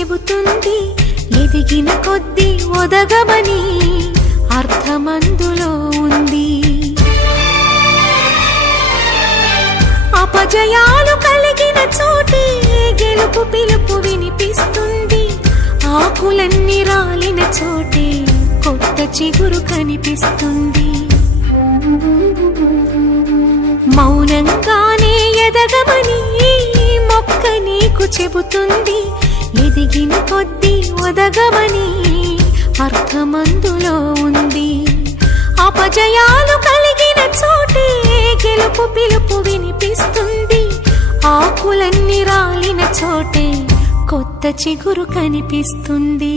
చెబుతుంది, ఎదిగిన కొద్దీ ఒదగమని అర్థమందులో ఉంది. అపజయాలు కలిగిన చోటే గెలుపు పిలుపు వినిపిస్తుంది, ఆకులన్నీ రాలిన చోటే కొత్త చిగురు కనిపిస్తుంది. మౌనంగానే ఎదగమని మొక్క నీకు చెబుతుంది, ఎదిగిన కొద్దీ ఒదగమని అర్థమందులో ఉంది. అపజయాలు కలిగిన చోటే గెలుపు పిలుపు వినిపిస్తుంది, ఆకులన్నీ రాలిన చోటే కొత్త చిగురు కనిపిస్తుంది.